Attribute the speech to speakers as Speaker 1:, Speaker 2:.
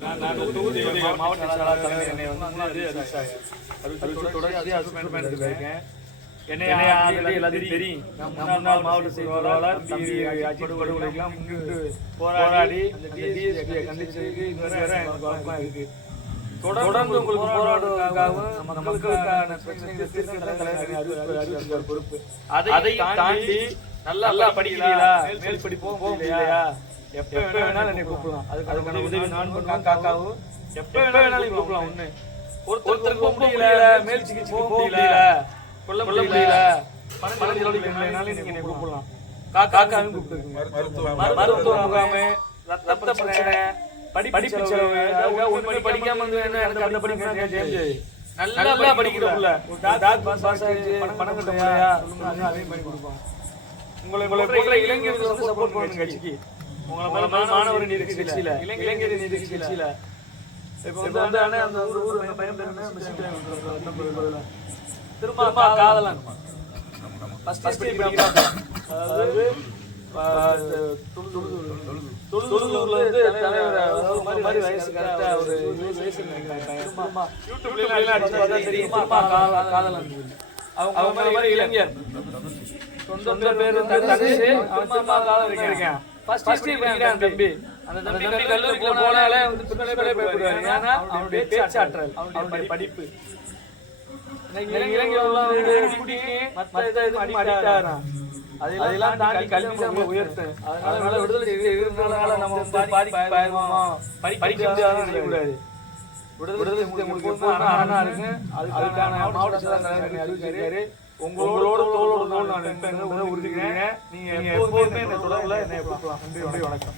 Speaker 1: நான் மாவட்ட செயலாளர் தலைவர் என்னை வந்து அறிவிச்சு தொடர்ந்து இருக்கேன் என்னை எல்லாத்தையும் தெரியும் மாவட்ட செயலாளர் தம்பி படுகொலைக்கெல்லாம் முன்னிட்டு போராடி அந்த டிஎஸ்பியை கண்டிச்சதுக்கு இதுவரை எனக்கு தொடர்ந்து உங்களுக்கு போராடுவதற்காகவும் நம்ம மக்களுக்கான பிரச்சனைகளை தீர்க்கிற தலைவர் பொறுப்பு அதை தாண்டி நல்லா நல்லா படிக்கிறீங்களா மேல் படிப்போம் போக முடியலையா எப்ப வேணாலும் என்னை கூப்பிடலாம் அதுக்கு அதுக்கான உதவி நான் பண்ணுவேன் காக்காவும். எப்ப வேணாலும் கூப்பிடலாம் ஒண்ணு ஒருத்தருக்கு போக முடியல மேல் சிகிச்சைக்கு போக முடியல கொல்ல கொல்ல முடியல. பணம் செலவழிக்க முடியலனாலும் நீங்க என்னை கூப்பிடலாம். காக்காவும் கூப்பிட்டுருக்கீங்க மருத்துவ முகாமு. ரத்த பிரச்சனை படிப்பு செலவு அதுக்காக ஒண்ணுமே படிக்காம வந்து என்ன எனக்கு அந்த படிக்க ஜெயிச்சு நல்லா படிக்கிற புள்ள. ஒரு டாக் பாஸ் ஆச்சு பணம் கட்ட முடியா? அதையும் பண்ணி கொடுப்போம் உங்களை உங்களை போன்ற இளைஞர்கள் வந்து சப்போர்ட் பண்ணுங்க கட்சிக்கு உங்களை மாதிரி மாணவர் நீதி கட்சியில இளைஞர் நீதி கட்சியில இப்போ வந்து அண்ணா அந்த ஊர் ஊர் என் பையன் பேர் என்ன பதிலா திரும்ப காதலன். ஃபர்ஸ்ட் ஃபர்ஸ்ட் அதாவது தொழுதூர்ல இருந்து தலைவர் அதாவது ஒரு மாதிரி வயசு கரெக்டா ஒரு இருபது வயசு யூடியூப்ல தெரியும். காதலன். அவங்க மாதிரி இளைஞர். சொந்த பேர் வந்து தனுஷ். அவன் இருக்கேன். ஃபர்ஸ்ட் இயர் படிக்கிறான் தம்பி. அந்த தம்பி கல்லூரிக்குள்ள போனாலே வந்து பின்னாலே போயிடுவாரு ஏன்னா அவனுடைய பேச்சாற்றல். அவனுடைய படிப்பு அதெல்லாம் தாண்டி கல்வி நம்ம உயர்த்தும் அதனால விடுதலை இருந்தனால நம்ம பாதிப்பாயிருவோமா படிக்க நினைக்கக்கூடாது விடுதலை அதுக்கான மாவட்ட அறிவிச்சிருக்காரு உங்களோட தோளோட தோல் நான் நிற்பேன் உறுதிக்கிறேன் நீங்க எப்போதுமே இந்த தொடர்புல என்னை நன்றி வணக்கம்.